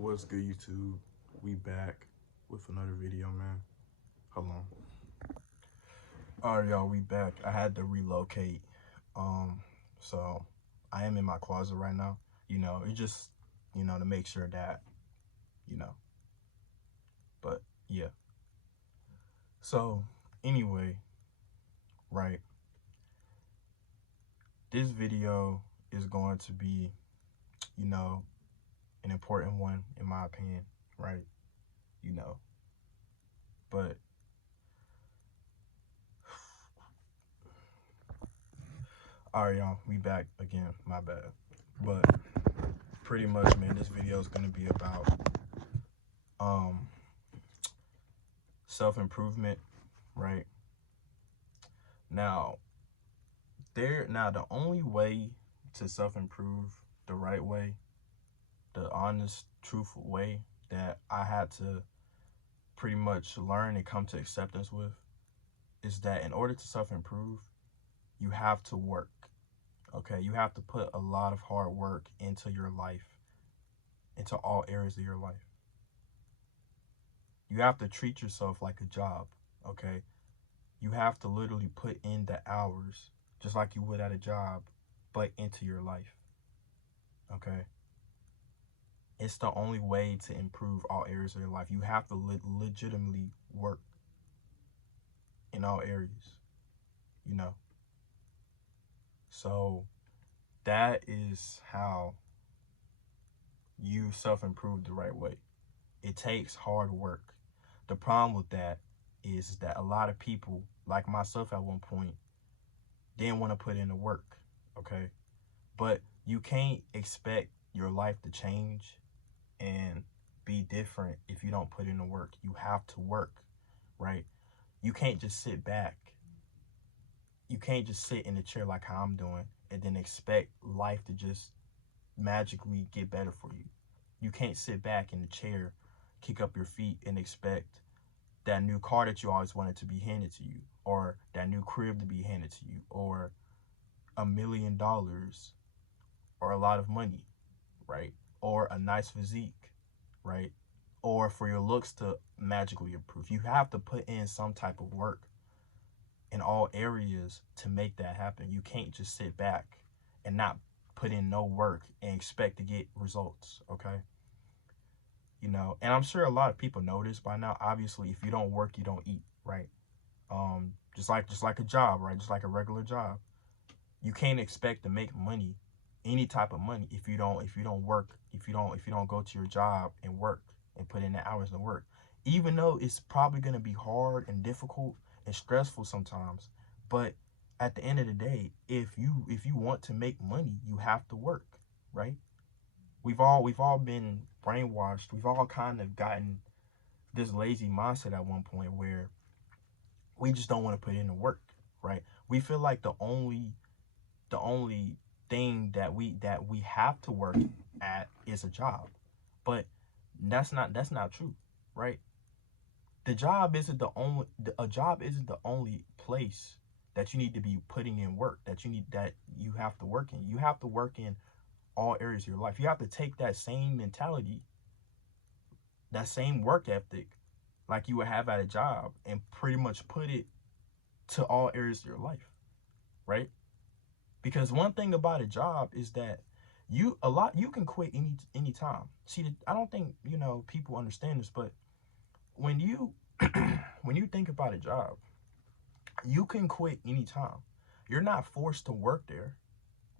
What's good, YouTube? We back with another video, man. Hold on. All right, y'all, we back. I had to relocate. Um, so I am in my closet right now. It just, to make sure that, you know, but yeah. So anyway, right, this video is going to be, you know, an important one in my opinion, right? You know, but all right, y'all, we back again. My bad. But pretty much, man, this video is gonna be about um self-improvement, right? Now, the only way to self-improve the right way, the honest, truthful way that I had to pretty much learn and come to acceptance with is that in order to self-improve, you have to work. Okay, you have to put a lot of hard work into your life, into all areas of your life. You have to treat yourself like a job, okay? You have to literally put in the hours, just like you would at a job, but into your life, okay? It's the only way to improve all areas of your life. You have to legitimately work in all areas, you know? So that is how you self-improve the right way. It takes hard work. The problem with that is that a lot of people, like myself at one point, didn't want to put in the work, okay? But you can't expect your life to change and be different if you don't put in the work. You have to work, right? You can't just sit back. You can't just sit in the chair like how I'm doing and then expect life to just magically get better for you. You can't sit back in the chair, kick up your feet, and expect that new car that you always wanted to be handed to you, or that new crib to be handed to you, or $1 million, or a lot of money, right? Or a nice physique, right? Or for your looks to magically improve. You have to put in some type of work in all areas to make that happen. You can't just sit back and not put in no work and expect to get results, okay? And I'm sure a lot of people know this by now. Obviously, if you don't work, you don't eat, right? Just like a job, right? Just like a regular job. You can't expect to make money, any type of money, if you don't work, if you don't go to your job and work and put in the hours to work. Even though it's probably going to be hard and difficult and stressful sometimes, but at the end of the day, if you want to make money, you have to work, right? We've all been brainwashed. We've all kind of gotten this lazy mindset at one point where we just don't want to put in the work, right? We feel like the only thing that we have to work at is a job. But that's not true, right? The job isn't the only a job isn't the only place that you need to be putting in work, that you have to work in. You have to work in all areas of your life. You have to take that same mentality, that same work ethic like you would have at a job, and pretty much put it to all areas of your life, right? Because one thing about a job is that you can quit any time. See, I don't think people understand this, but when you when you think about a job, you can quit anytime. You're not forced to work there,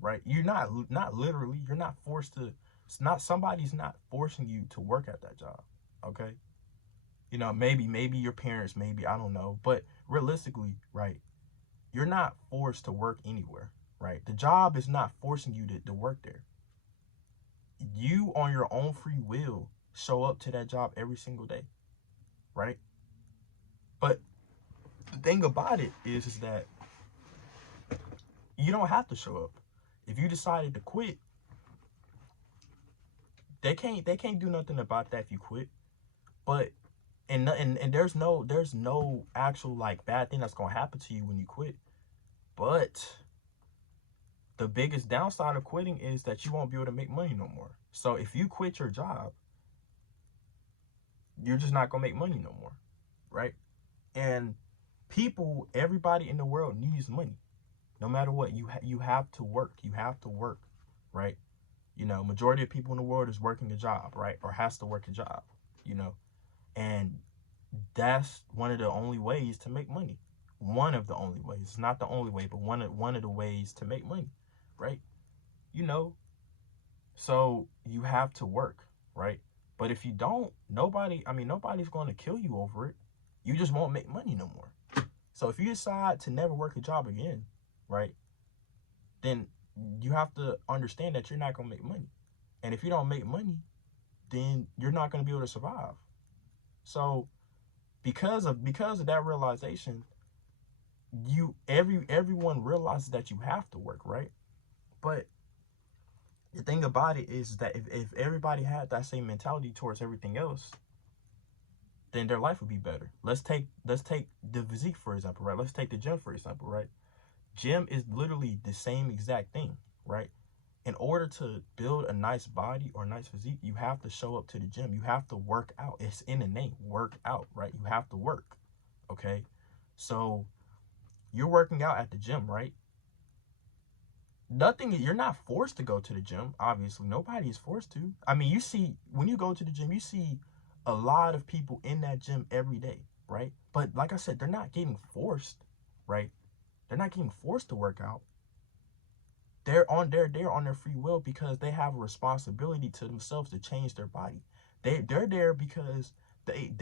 right? You're not literally. You're not forced to. It's not Somebody's not forcing you to work at that job. Okay, maybe your parents, maybe, I don't know, but realistically, right? You're not forced to work anywhere, right? The job is not forcing you to work there. You, on your own free will, show up to that job every single day, right? But the thing about it is that you don't have to show up. If you decided to quit, they can't do nothing about that if you quit. But and there's no actual like bad thing that's gonna happen to you when you quit. But the biggest downside of quitting is that you won't be able to make money no more. So if you quit your job, you're just not gonna make money no more, right? And everybody in the world needs money, no matter what. You have to work. You have to work, right? Majority of people in the world is working a job, right, or has to work a job, you know, and that's one of the only ways to make money. One of the only ways. It's not the only way, but one of the ways to make money, right? You know, so you have to work, right? But if you don't, nobody's going to kill you over it. You just won't make money no more. So if you decide to never work a job again, right, then you have to understand that you're not going to make money. And if you don't make money, then you're not going to be able to survive. So because of that realization, everyone realizes that you have to work, right? But the thing about it is that if everybody had that same mentality towards everything else, then their life would be better. Let's take the physique for example, right? Let's take the gym for example, right? Gym is literally the same exact thing, right? In order to build a nice body or nice physique, you have to show up to the gym. You have to work out. It's in the name, work out, right? You have to work. Okay. So you're working out at the gym, right? You're not forced to go to the gym. Obviously, nobody is forced to. I mean, when you go to the gym, you see a lot of people in that gym every day, right? But like I said, they're not getting forced, right? They're not getting forced to work out. They're on their free will because they have a responsibility to themselves to change their body. They're there because they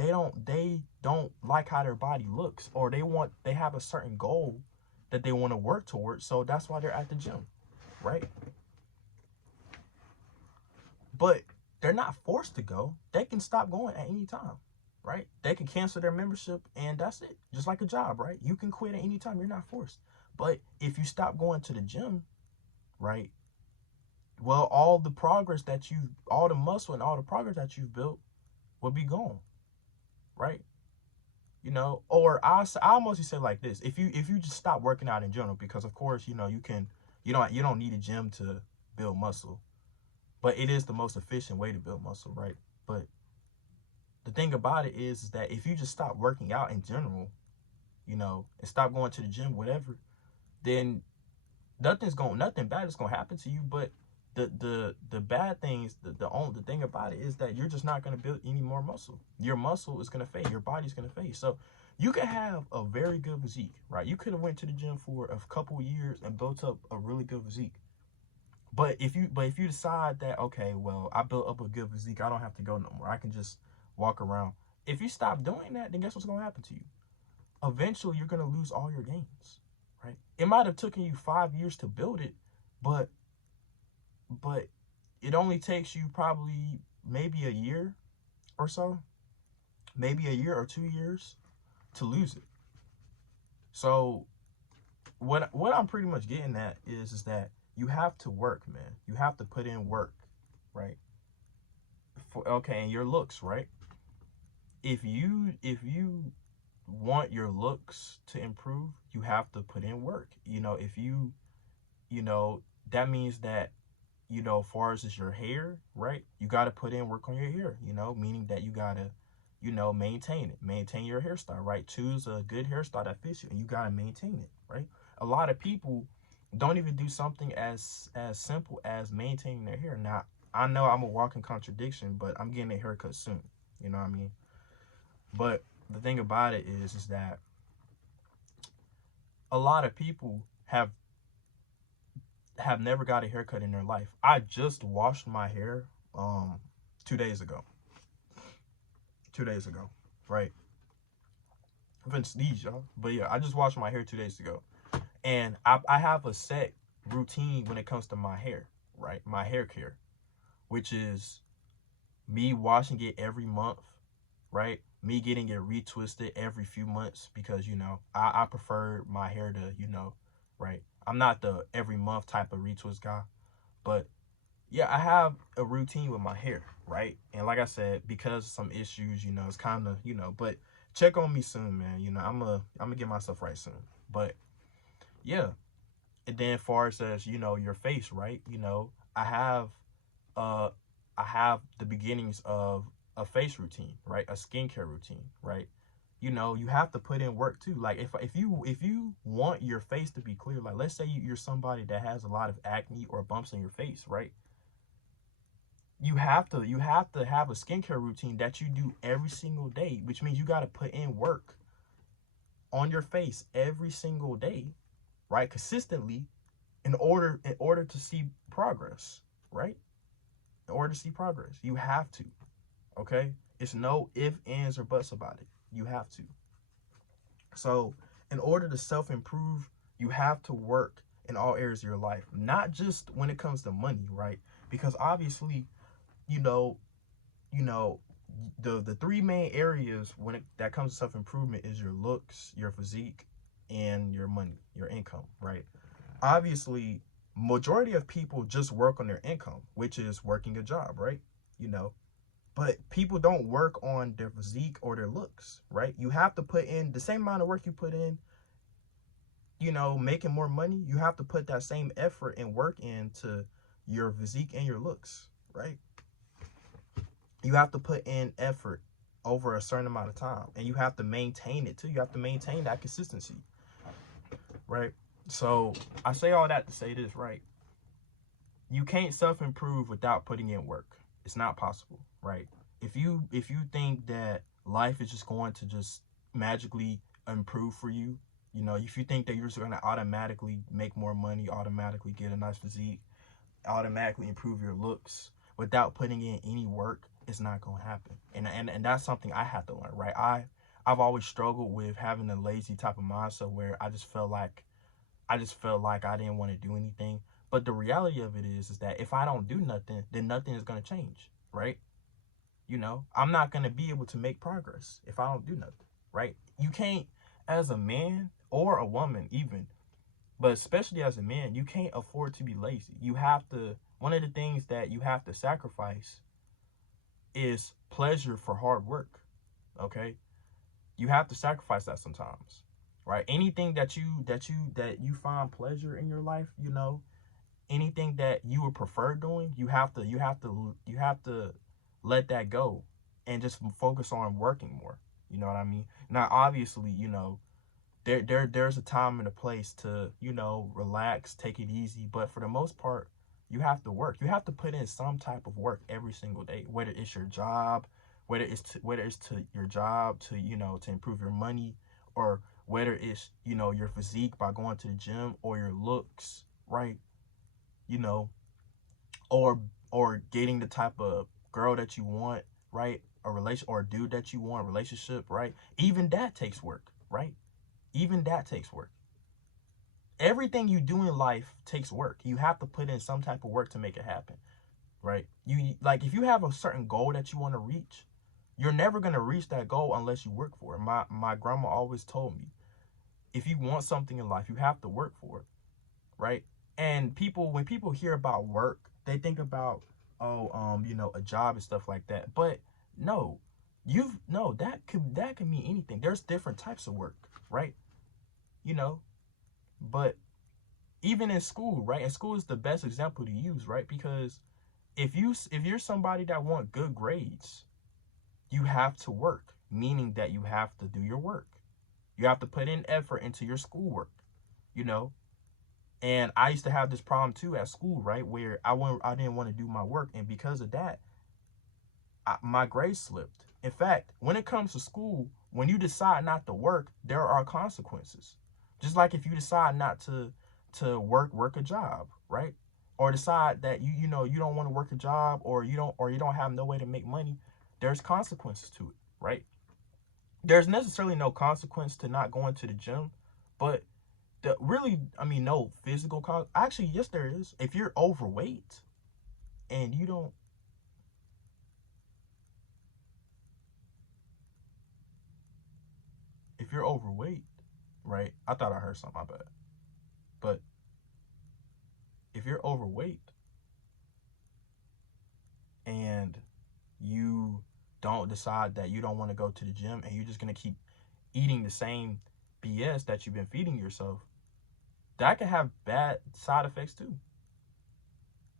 don't like how their body looks, or they have a certain goal that they want to work towards. So that's why they're at the gym, right? But they're not forced to go. They can stop going at any time, right? They can cancel their membership and that's it. Just like a job, right? You can quit at any time. You're not forced. But if you stop going to the gym, right? Well, all the muscle and all the progress that you've built will be gone, right? Or I mostly say like this: if you just stop working out in general, because of course you don't need a gym to build muscle, but it is the most efficient way to build muscle, right? But the thing about it is that if you just stop working out in general, and stop going to the gym, whatever, then nothing bad is gonna happen to you. But the bad things, the thing about it is that you're just not gonna build any more muscle. Your muscle is gonna fade. Your body's gonna fade. So you can have a very good physique, right? You could have went to the gym for a couple years and built up a really good physique. But if you decide that, okay, well, I built up a good physique, I don't have to go no more. I can just walk around. If you stop doing that, then guess what's gonna happen to you? Eventually you're gonna lose all your gains, right? It might have taken you 5 years to build it, but but it only takes you probably maybe a year or so, maybe a year or 2 years to lose it. So what I'm pretty much getting at is that you have to work, man. You have to put in work, right? And your looks, right? If you want your looks to improve, you have to put in work. If you know that means that far as your hair, right? You got to put in work on your hair, meaning that you got to, maintain your hairstyle, right? Choose a good hairstyle that fits you and you got to maintain it, right? A lot of people don't even do something as simple as maintaining their hair. Now, I know I'm a walking contradiction, but I'm getting a haircut soon. You know what I mean? But the thing about it is that a lot of people have never got a haircut in their life. I just washed my hair 2 days ago. 2 days ago, right? I've been sneeze, y'all. But yeah, I just washed my hair 2 days ago. And I have a set routine when it comes to my hair, right? My hair care, which is me washing it every month, right? Me getting it retwisted every few months because, I prefer my hair to, right? I'm not the every month type of retwist guy, but yeah, I have a routine with my hair, right? And like I said, because of some issues, it's kind of, but check on me soon, man. I'm gonna get myself right soon. But yeah, and then as far as your face, right? I have uh I have the beginnings of a face routine, right? A skincare routine, right? You know, you have to put in work too. Like if you want your face to be clear, like let's say you're somebody that has a lot of acne or bumps on your face, right? You have to have a skincare routine that you do every single day, which means you got to put in work on your face every single day, right? Consistently in order to see progress, right? In order to see progress, you have to, okay? It's no if, ands, or buts about it. You have to. So, in order to self-improve, you have to work in all areas of your life, not just when it comes to money, right? Because obviously, you know, you know, the three main areas when that comes to self-improvement is your looks, your physique, and your money, your income, right? Obviously, majority of people just work on their income, which is working a job, right? You know, but people don't work on their physique or their looks, right? You have to put in the same amount of work you put in, making more money. You have to put that same effort and work into your physique and your looks, right? You have to put in effort over a certain amount of time, and you have to maintain it too. You have to maintain that consistency, right? So I say all that to say this, right? You can't self-improve without putting in work. It's not possible, right? If you think that life is just going to just magically improve for you, if you think that you're just going to automatically make more money, automatically get a nice physique, automatically improve your looks without putting in any work, it's not going to happen. And that's something I had to learn, right? I've always struggled with having a lazy type of mindset where I just felt like I didn't want to do anything. But the reality of it is that if I don't do nothing, then nothing is going to change, right? I'm not going to be able to make progress if I don't do nothing, right? You can't, as a man or a woman even, but especially as a man, you can't afford to be lazy. One of the things that you have to sacrifice is pleasure for hard work, okay? You have to sacrifice that sometimes, right? Anything that you find pleasure in your life, anything that you would prefer doing, you have to let that go and just focus on working more. You know what I mean? Now, obviously, there's a time and a place to, relax, take it easy, but for the most part, you have to work. You have to put in some type of work every single day, whether it's your job, whether it's to your job to, to improve your money, or whether it's, your physique by going to the gym, or your looks, right? you know, or getting the type of girl that you want, right? A relation or a dude that you want, a relationship, right? Even that takes work, right? Even that takes work. Everything you do in life takes work. You have to put in some type of work to make it happen, right? You like if you have a certain goal that you want to reach, you're never gonna reach that goal unless you work for it. My grandma always told me, if you want something in life, you have to work for it, right? And when people hear about work, they think about, oh, a job and stuff like that. But no, that could mean anything. There's different types of work, right? You know, but even in school, right? And school is the best example to use, right? Because if you're somebody that want good grades, you have to work, meaning that you have to do your work. You have to put in effort into your schoolwork, you know. And I used to have this problem too at school, right, where I didn't want to do my work, and because of that, my grades slipped. In fact, when it comes to school, when you decide not to work, there are consequences. Just like if you decide not to work a job, right? Or decide that you don't want to work a job, or you don't have no way to make money, there's consequences to it, right? There's necessarily no consequence to not going to the gym, but no physical actually, yes, there is. If you're overweight and you don't, if you're overweight, right? I thought I heard something, my bad. But if you're overweight and you don't decide that you don't want to go to the gym, and you're just going to keep eating the same BS that you've been feeding yourself, that can have bad side effects too,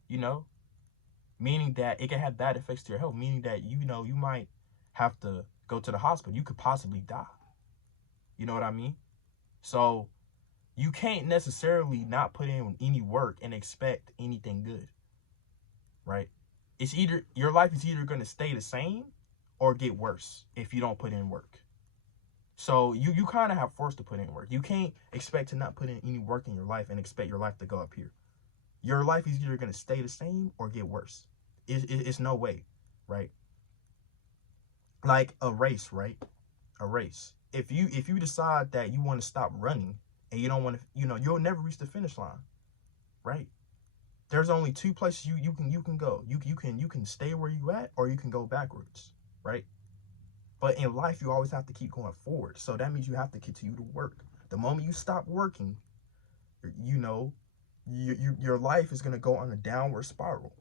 you know? meaning that it can have bad effects to your health, meaning that, you know, you might have to go to the hospital. You could possibly die. You know what I mean? So you can't necessarily not put in any work and expect anything good, right? It's either, your life is either going to stay the same or get worse if you don't put in work. So you kind of have forced to put in work. You can't expect to not put in any work in your life and expect your life to go up here. Your life is either going to stay the same or get worse. It's no way, right? Like a race, right? A race. If you decide that you want to stop running and you don't want to, you know, you'll never reach the finish line, right? There's only two places you can go. You can stay where you at, or you can go backwards, right? But in life, you always have to keep going forward. So that means you have to continue to work. The moment you stop working, you know, your life is going to go on a downward spiral.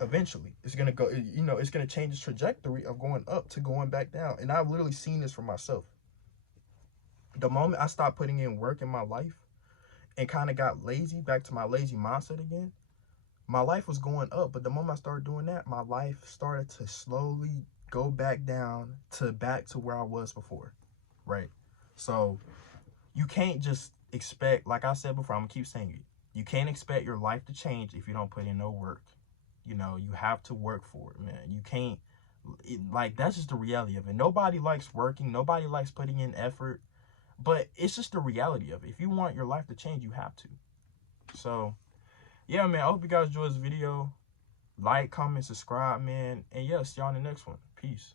Eventually, it's going to go, you know, it's going to change its trajectory of going up to going back down. And I've literally seen this for myself. The moment I stopped putting in work in my life and kind of got lazy, back to my lazy mindset again, my life was going up. But the moment I started doing that, my life started to slowly go back down to back to where I was before, right? So you can't just expect, like I said before, I'm gonna keep saying it, you can't expect your life to change if you don't put in no work. You know, you have to work for it, man. You can't, like, that's just the reality of it. Nobody likes working, nobody likes putting in effort, but it's just the reality of it. If you want your life to change, you have to. So yeah, man, I hope you guys enjoyed this video. Like, comment, subscribe, man, and yeah, see y'all in the next one. Peace.